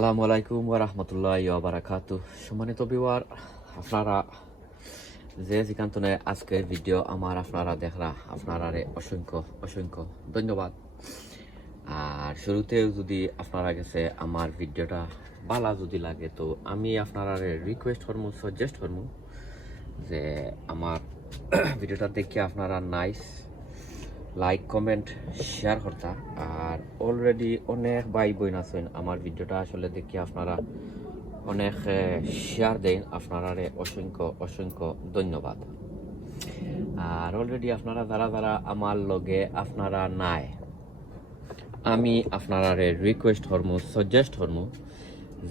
আসসালামু আলাইকুম ওয়া রাহমাতুল্লাহি ওয়া বারাকাতু সম্মানিত বিওয়ার আপনারা যে যেখানে আজকের ভিডিও আমার আপনারা দেখরা আপনারা অসংখ্য অসংখ্য ধন্যবাদ। আর শুরুতেও যদি আপনারা গেছে আমার ভিডিওটা ভালো যদি লাগে, তো আমি আপনারা রিকোয়েস্ট করব সাজেস্ট করব যে আমার ভিডিওটা দেখে আপনারা নাইস লাইক কমেন্ট শেয়ার করতা। আর অলরেডি অনেক ভাই বোন আছেন আমার ভিডিওটা আসলে দেখি আপনারা অনেক শেয়ার দেন। আপনারা অসংখ্য অসংখ্য ধন্যবাদ। আর অলরেডি আপনারা যারা যারা আমার লগে আপনারা নাই, আমি আপনারা রিকোয়েস্ট হরমু সাজেস্ট হরমু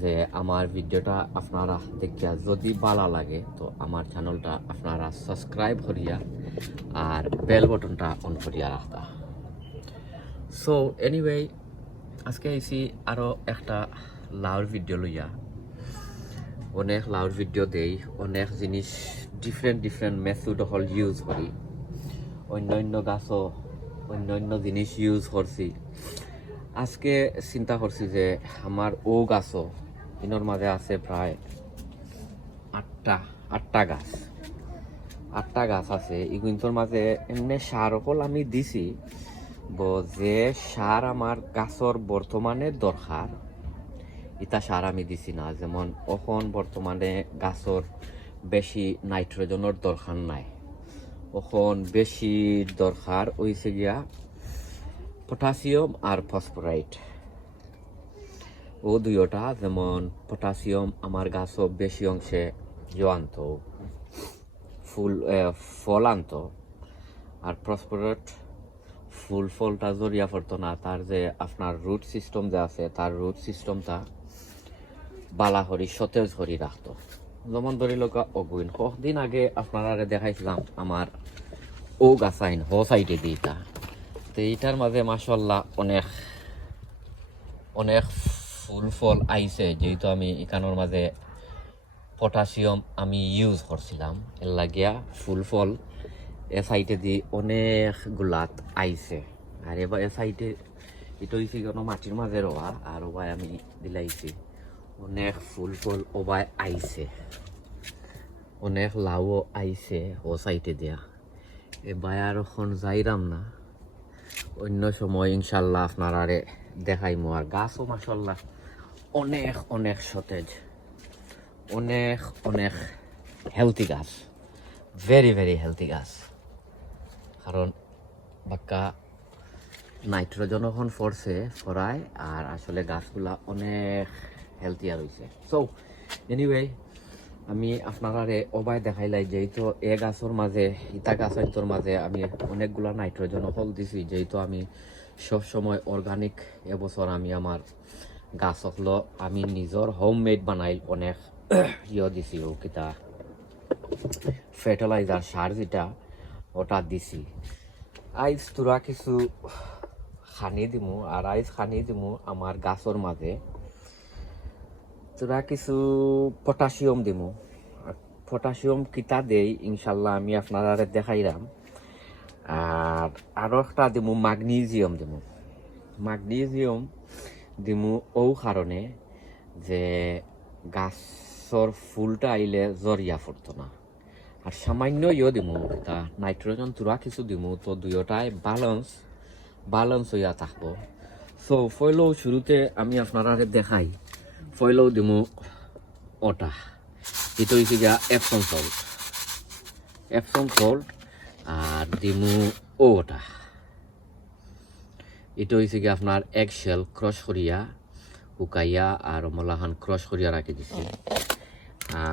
যে আমার ভিডিওটা আপনারা দেখিয়া যদি ভালো লাগে, তো আমার চ্যানেলটা আপনারা সাবস্ক্রাইব করিয়া আর বেল বটনটা অন করিয়া রাখতা। সো এনিওয়ে আজকে এসি আরও একটা লাউর ভিডিও লইয়া। অনেক লাউর ভিডিও দেই, অনেক জিনিস ডিফারেন্ট ডিফারেন্ট মেথড হল ইউজ করি। অন্য অন্য গাছও অন্য অন্য জিনিস ইউজ করছি। আজকে চিন্তা করছি যে আমার ও গাছও ইনোর মাঝে আছে প্রায় আটটা আটটা গাছ। আটটা গাছ আছে। ইগুন্তর মাঝে এমনি সার অকল আমি দিছি যে সার আমার গাছর বর্তমানে দরকার ইটা সার আমি দিছি না। যেমন এখন বর্তমানে গাছর বেশি নাইট্রোজেনের দরকার নাই। এখন বেশি দরকার হইছে গিয়া পটাশিয়াম আর ফসফরাইট। ও দুইটা যেমন পটাশিয়াম আমার গাছও বেশি অংশে জোয়ান্ত ফুল ফল আনত আর ফসফরাইট ফুল ফলটা জড়িয়া পড়তো না, তার যে আপনার রুট সিস্টেম যে আছে, তার রুট সিস্টেমটা বালা হরি, সতেজ হরি রাখতো। যেমন ধরি লোক, অগুইন। কদিন আগে আপনারা দেখাইছিলাম, আমার ও গাছাইন হ সাইডে দিইটা তো এইটার মাঝে মাসাল্লাহ অনেক অনেক ফুল ফল আইছে, যেহেতু আমি এখানোর মাঝে পটাশিয়াম আমি ইউজ করছিলাম। এর লাগিয়া ফুল ফল এ সাইডে দি অনেক গুলাত আইছে। আর এবার এ সাইডে এটা হয়েছে কোনো মাটির মাঝে রোয়া, আর ওবাই আমি দিলাইছি। অনেক ফুল ফল ওবাই আইছে। অনেক লাউও আইছে ও সাইডে দিয়া। এবার আর এখন যাইরাম না। অন্য সময় ইনশাল্লাহ আপনারা দেখাইমো। আর গাছও মাসাল্লাহ অনেক অনেক সতেজ, অনেক অনেক হেলথি গাছ। ভেরি ভেরি হেলথি গাছ। কারণ বাক্কা নাইট্রোজেন এখন ফরছে, ফরায়, আর আসলে গাছগুলা অনেক হেলথিয়ার হয়েছে সো এনিওয়ে আমি আপনারা অবাই দেখাইলাই, যেহেতু এ গাছের মাঝে ইতা গাছের মাঝে আমি অনেকগুলা নাইট্রোজেন হল দিছি, যেহেতু আমি সব সময় অর্গানিক এবছর আমি আমার গাছ হলো আমি নিজর হোম মেড বানাই অনেক ইয়ে দিছি কিতা ফার্টিলাইজার সার যেটা, ওটা দিছি। আইজ তোরা কিছু খানি দিমু, আর আইজ খানি দিমু আমার গাছর মাঝে। তোরা কিছু পটাশিয়াম দিমু। পটাশিয়াম কিতা দেই, ইনশাল্লাহ আমি আপনারা দেখাইলাম আর আরও একটা দিমু মাগনেজিয়াম দিমু। মাগনেজিয়াম দিমু ও কারণে যে গাছর ফুলটা আইলে জরিয়া পড়তো না আর সামান্য ইয়ে দিমু তা নাইট্রোজেন তোরা কিছু দিমু, তো দুয়োটাই ব্যালেন্স ব্যালেন্স হইয়া থাকব। সো ফয়লেও শুরুতে আমি আপনারা দেখাই। ফয়লেও দিমু ওটা এটা হয়েছে গিয়া এপসন সল্ট এপসন সল্ট আর দিমু ওটা এটা হয়েছে গিয়ে আপনার এক শেল ক্রস করিয়া শুকাইয়া আর মলাহান ক্রস করিয়া রাখি দিছি।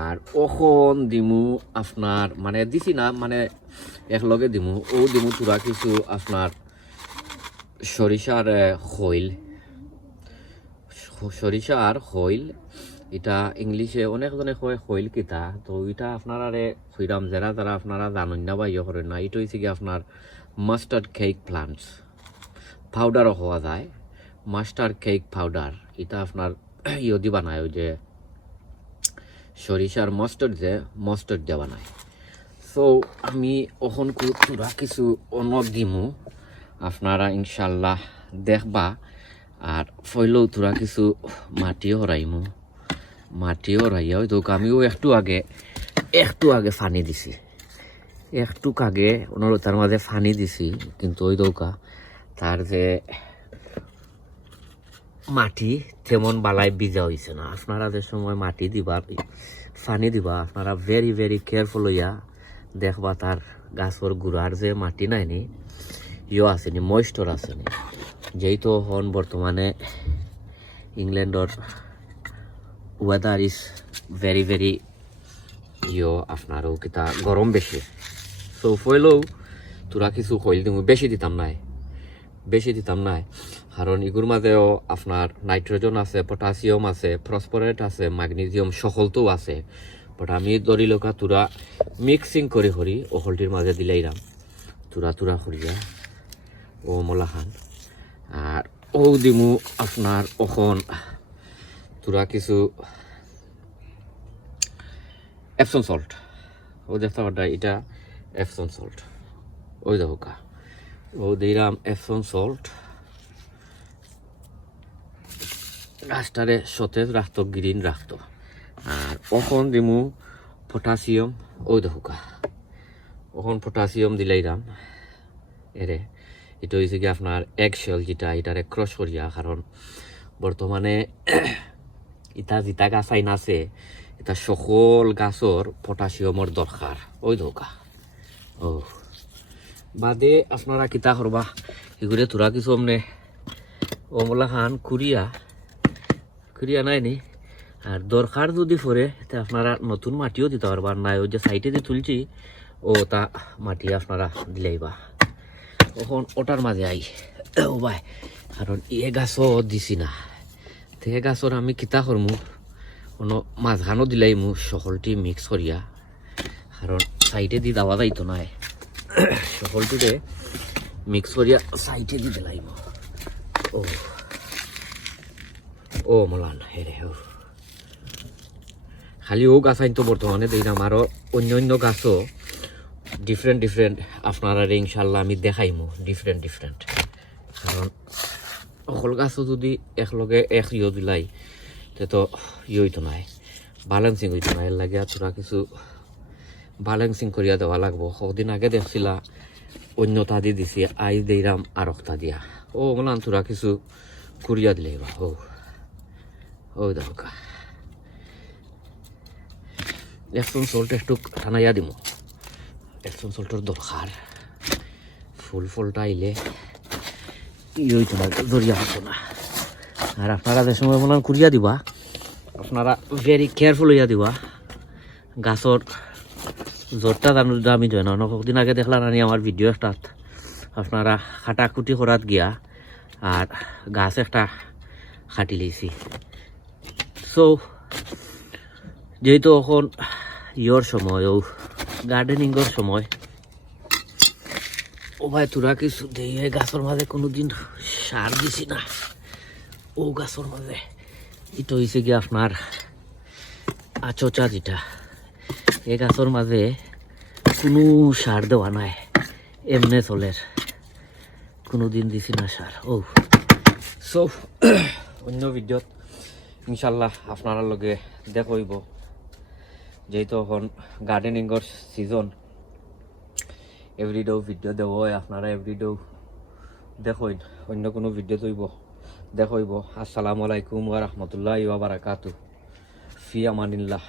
আর ওখন দিমু আপনার মানে দিছি না মানে একলগে দিমু। ও দিমু তুরা কিছু আপনার সরিষার খৈল। সরিষার হইল এটা ইংলিশে অনেকজনে কয় খৈল কিতা। তো এটা আপনারা খৈরাম যারা যারা আপনারা জানেন না বা ইয়ে করেন না। এটা হচ্ছে কি আপনার মাস্টার্ড কেক প্লান্টস। পাউডারও হওয়া যায়। Master cake powder. এটা আপনার ইয়দি বানায় ওই যে সরিষার মাস্টার্ড যে মাস্টার্ড দিয়ে বানায়। সো আমি পুরা কিছু অন্য দিমু। আপনারা ইনশাল্লাহ দেখবা আর ফইলেও তোরা কিছু মাটিও হরাইমু মাটিও হরাইয়া ওই তো আমিও একটু আগে একটু আগে ফানি দিছি। একটু আগে ওনার তার মাঝে ফানি দিছি, কিন্তু ওই দৌকা তার যে মাটি তেমন বালাই বিজা হয়েছে না। আপনারা যে সময় মাটি দিবা, ফানি দিবা, আপনারা ভেরি ভেরি কেয়ারফুল হইয়া দেখবা তার গাছর গুড়ার যে মাটি নাইনি ইয়ে আসেনি ময়েস্টর আসেনি যেহেতু হন বর্তমানে ইংল্যান্ডর ওয়েদার ইজ ভেরি ভেরি ইয় আপনারও কিতা গরম বেশি সো ফইলেও তোরা কিছু কইল দিমু বেশি দিতাম নাই। বেশি দিতাম নাই। কারণ ইগুর মাঝেও আপনার নাইট্রোজেন আছে পটাশিয়াম আছে ফসফরেট আছে ম্যাগনেসিয়াম সকলতো আছে। বাট আমি ধরি লোকা তোরা মিক্সিং করে হরি ওহলটির মাঝে দিলাইরাম তুরা তুরা করিয়া ও মলাখান আর ও দিমু আপনার ওখন। তোরা কিছু এপসন সল্ট ও দেখতে পারটা এটা এপসন সল্ট ওই দেখো কা ও দিলাম এপসন সল্ট গাছটারে সতেজ রাখতো গ্রিন রাখতো। আর ওখন দিমু পটাশিয়াম ওই দেখো কা ওখন পটাশিয়াম দিলাইরাম এরে। এটা হয়েছে কি আপনার এগ শেল যেটা এটারে ক্রস করিয়া কারণ বর্তমানে ইতা যেটা গাছ আইন আছে এটা সকল গাছর পটাশিয়ামর দরকার ওই দৌকা ও বাদে আপনারা কিতা করবা এগুলো তোরা কিছু অমনে অমলা খান কুরিয়া কুরিয়া নাই নি আর দরকার যদি পড়ে তা আপনারা নতুন মাটিও দিতে পারবা নাই ওই যে সাইডে দিয়ে তুলছি ও তা মাটি আপনারা দিলেইবা তখন ওটার মাঝে আই। ও ভাই, কারণ এ গাছও দিছি না। তে গাছর আমি কিতা করমু কোনো মাঝখানো দিলাই মু সকলটি মিক্স করিয়া কারণ সাইডে দি দেওয়া যাইতো নাই। সকলটিতে মিক্স করিয়া সাইডে দি দিলাইম ও ও মলান হেরে ও খালি ও গাছ আইন তো বর্তমানে দিলাম আরও অন্য অন্য গাছও ডিফারেন্ট ডিফারেন্ট আপনারা ইনশাল্লাহ আমি দেখাইমু। ডিফারেন্ট ডিফারেন্ট কারণ অকল গাছও যদি একলগে এক ইয়ে দিলাই, তে ইয়ে নাই। ব্যালেন্সিং হইতো না এর লাগে তোরা কিছু ব্যালেন্সিং করিয়া দেওয়া লাগবো। কদিন আগে দেখছিলা, অন্যতা দি দিছি, আই দিলাম আর একটা দিয়া। ও বললাম তোরা কিছু করিয়া দিলে বা ও ও দেখো এখন সল্ট একটু টানাইয়া দিমু। একশন সল্টর দরকার ফুল ফলটা আইলে ই হইতো না জরিয়া হতো না। আর আপনারা যে সময় মনে কুড়িয়া দিবা। আপনারা ভেরি কেয়ারফুল হইয়া দিবা। গাছর জোরটা জানো আমি জয় না কদিন আগে দেখলাম আনি আমার ভিডিও একটাত আপনারা খাটাকুটি করাত গিয়া আর গাছ একটা খাটি লইছি সো যেহেতু এখন ইয়র সময় ও গার্ডেনিংয়ের সময়। ও ভাই, তোরা কিছু দিয়ে গাছের মাঝে কোনোদিন সার দিছি না। ও গাছের মাঝে এটা হয়েছে কি আপনার আচচা যেটা এই গাছের মাঝে কোনো সার দেওয়া নাই। এমনে চলের কোনোদিন দিছি না সার ও সো অন্য ভিডিওত ইনশাল্লাহ আপনার লগে দেখইব যেহেতু এখন গার্ডেনিংয়ের সিজন এভরিডেও ভিডিও দেব আপনারা এভরিডেও দেখইন অন্য কোনো ভিডিও তৈব, দেখইব। আসসালামু আলাইকুম ওয়া রাহমাতুল্লাহি ওয়া বারাকাতু ফি আমানিল্লাহ।